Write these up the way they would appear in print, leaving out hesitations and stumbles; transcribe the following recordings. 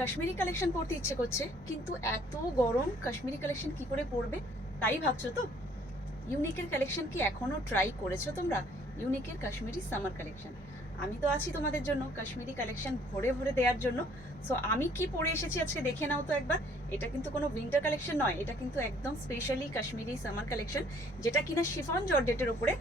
Kashmiri collection পরতে ইচ্ছে করছে, কিন্তু এত গরম কাশ্মীরি কালেকশন কি করে পরবে তাই ভাবছো তো। ইউনিকের কালেকশন কি এখনো ট্রাই করেছো তোমরা? ইউনিকের কাশ্মীরি সামার কালেকশন, আমি তো আছি তোমাদের জন্য কাশ্মীরি কালেকশন ভরে ভরে দেওয়ার জন্য। সো আমি কি পরে এসেছি আজকে দেখে নাও তো একবার। এটা কিন্তু কোনো উইন্টার কালেকশন নয়, এটা কিন্তু একদম স্পেশালি কাশ্মীরি সামার কালেকশন, যেটা কিনা শিফন জর্জেটের উপরে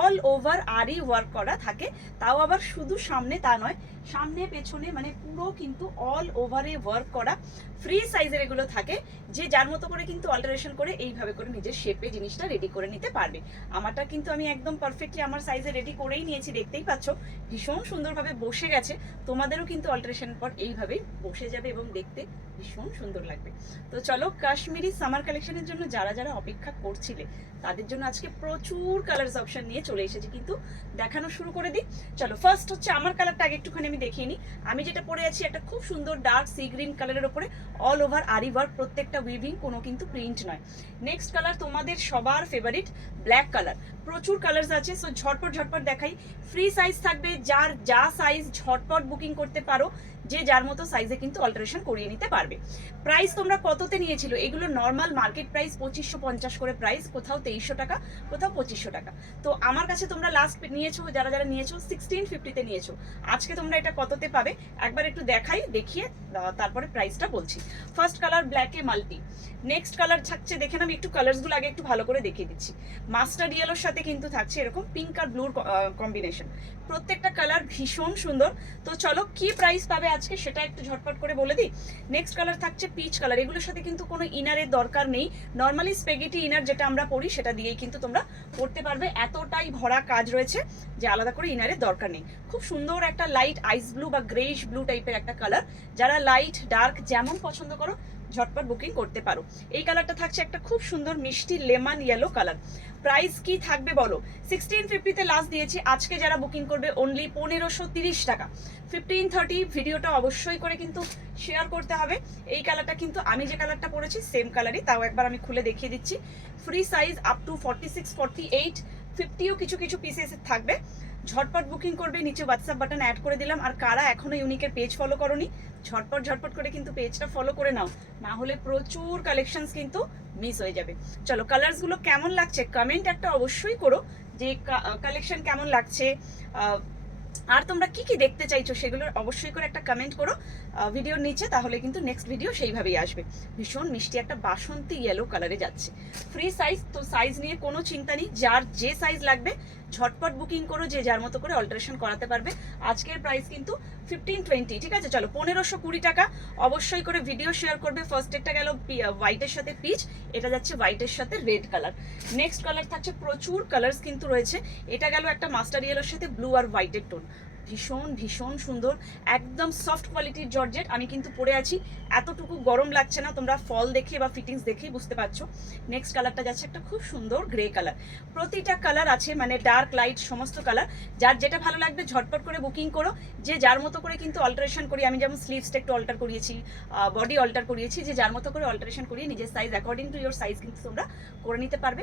অল ওভার আরি ওয়ার্ক করা থাকে। তাও আবার শুধু সামনে তা নয়, সামনে পেছনে মানে পুরো কিন্তু অল ওভারে ওয়ার্ক করা। ফ্রি সাইজের এগুলো থাকে, যে যার মতো করে কিন্তু অল্টারেশন করে এইভাবে করে নিজের শেপে জিনিসটা রেডি করে নিতে পারবে। আমারটা কিন্তু আমি একদম পারফেক্টলি আমার সাইজে রেডি করেই নিয়েছি, দেখতেই পাচ্ছ ভীষণ সুন্দরভাবে বসে গেছে। তোমাদেরও কিন্তু অল্টারেশনের পর এইভাবেই বসে যাবে এবং দেখতে ভীষণ সুন্দর লাগবে। তো চলো, কাশ্মীরি সামার কালেকশনের জন্য যারা যারা অপেক্ষা করছিলে তাদের জন্য আজকে প্রচুর কালার্স অপশন নিয়ে চলে এসেছি, কিন্তু দেখানো শুরু করে দিই। চলো, ফার্স্ট হচ্ছে আমার কালারটা আগে একটুখানি আমি দেখিয়ে নিই। আমি যেটা পরে আছি একটা খুব সুন্দর ডার্ক সি গ্রিন কালারের উপরে অল ওভার আরি ওয়ার্ক, প্রত্যেকটা উইভিং, কোনো কিন্তু প্রিন্ট নয়। নেক্সট কালার তোমাদের সবার ফেভারিট ব্ল্যাক কালার। প্রচুর কালার্স আছে, সো ঝটপট ঝটপট দেখাই। ফ্রি সাইজ থাকবে, যার যা সাইজ ঝটপট বুকিং করতে পারো, যে যার মতো সাইজে কিন্তু অল্টারেশন করিয়ে নিতে পারবে। প্রাইস তোমরা কততে নিয়েছিল? এগুলো নর্মাল মার্কেট প্রাইস 2550 করে প্রাইস, কোথাও 2300 টাকা, কোথাও 2500 টাকা। তো আমার কাছে তোমরা লাস্ট নিয়েছো, যারা যারা নিয়েছো 1650-তে নিয়েছো। আজকে তোমরা এটা কততে পাবে একবার একটু দেখাই, দেখিয়ে তারপরে প্রাইসটা বলছি। ফার্স্ট কালার ব্ল্যাকে মাল্টি। নেক্সট কালার থাকছে, দেখে আমি একটু কালারসগুলো আগে একটু ভালো করে দেখিয়ে দিচ্ছি। মাস্টার্ড ইয়েলোর সাথে কিন্তু থাকছে এরকম পিঙ্ক আর ব্লুর কম্বিনেশন। প্রত্যেকটা কালার ভীষণ সুন্দর। তো চলো, কি প্রাইস পাবে আজকে সেটা একটু ঝটপট করে বলে দিই। নেক্সট কালার থাকছে পিচ কালার। এগুলোর সাথে কিন্তু কোনো ইনারের দরকার নেই, নর্মালি স্পেগেটি ইনার যেটা আমরা পরি সেটা দিয়েই কিন্তু তোমরা পরতে পারবে। এতটাই ভরা কাজ রয়েছে যে আলাদা করে ইনারের দরকার নেই। খুব সুন্দর একটা লাইট আইস ব্লু বা গ্রেইশ ব্লু টাইপের একটা কালার। যারা লাইট ডার্ক যেমন পছন্দ করো ঝটপট বুকিং করতে পারো। এই কালারটা থাকছে একটা খুব সুন্দর মিষ্টি লেমন ইয়েলো কালার। প্রাইস কি থাকবে বলো? 1650-তে লাস্ট দিয়েছি, আজকে যারা বুকিং করবে অনলি 1530 টাকা। 1530 ভিডিওটা অবশ্যই করে কিন্তু শেয়ার করতে হবে। এই কালারটা কিন্তু আমি যে কালারটা পরেছি সেম কালারই, তাও একবার আমি খুলে দেখিয়ে দিচ্ছি। ফ্রি সাইজ আপ টু 46, 48, 50ও কিছু কিছু পিসেস থাকবে। ঝটপট বুকিং করবে, নিচে হোয়াটসঅ্যাপ বাটন অ্যাড করে দিলাম। আর কারা এখনো ইউনিকের পেজ ফলো করোনি, ঝটপট ঝটপট করে কিন্তু পেজটা ফলো করে নাও, না হলে প্রচুর কালেকশনস কিন্তু মিস হয়ে যাবে। চলো, কালার্সগুলো কেমন লাগছে কমেন্ট একটা অবশ্যই করো, যে কালেকশন কেমন লাগছে, আর তোমরা কি কি দেখতে চাইছো সেগুলো অবশ্যই করে একটা কমেন্ট করো ভিডিওর নিচে, তাহলে কিন্তু নেক্সট ভিডিও সেইভাবেই আসবে। ভীষণ মিষ্টি একটা বাসন্তী ইয়েলো কালারে যাচ্ছে। ফ্রি সাইজ, তো সাইজ নিয়ে কোনো চিন্তা নেই, যার যে সাইজ লাগবে ঝটপট বুকিং করো, যে যার মতো করে অল্টারেশন করাতে পারবে। আজকের প্রাইস কিন্তু 1520, ঠিক আছে? চলো, 1520 টাকা। অবশ্যই করে ভিডিও শেয়ার করবে। ফার্স্ট একটা গেল হোয়াইটের সাথে পিচ, এটা যাচ্ছে হোয়াইটের সাথে রেড কালার। নেক্সট কালার থাকছে, প্রচুর কালার্স কিন্তু রয়েছে। এটা গেল একটা মাস্টার ইয়েলোর সাথে ব্লু আর হোয়াইটের টোন, ভীষণ ভীষণ সুন্দর, একদম সফট কোয়ালিটির জর্জেট। আমি কিন্তু পরে আছি, এতটুকু গরম লাগছে না, তোমরা ফল দেখে বা ফিটিংস দেখেই বুঝতে পারছো। নেক্সট কালারটা যাচ্ছে একটা খুব সুন্দর গ্রে কালার। প্রতিটা কালার আছে, মানে ডার্ক লাইট সমস্ত কালার, যার যেটা ভালো লাগবে ঝটপট করে বুকিং করো, যে যার মতো করে কিন্তু অল্টারেশন করি। আমি যেমন স্লিভসটা একটু অল্টার করিয়েছি, বডি অল্টার করিয়েছি, যে যার মতো করে অল্টারেশন করিয়ে নিজের size according to your size কিন্তু তোমরা করে নিতে পারবে।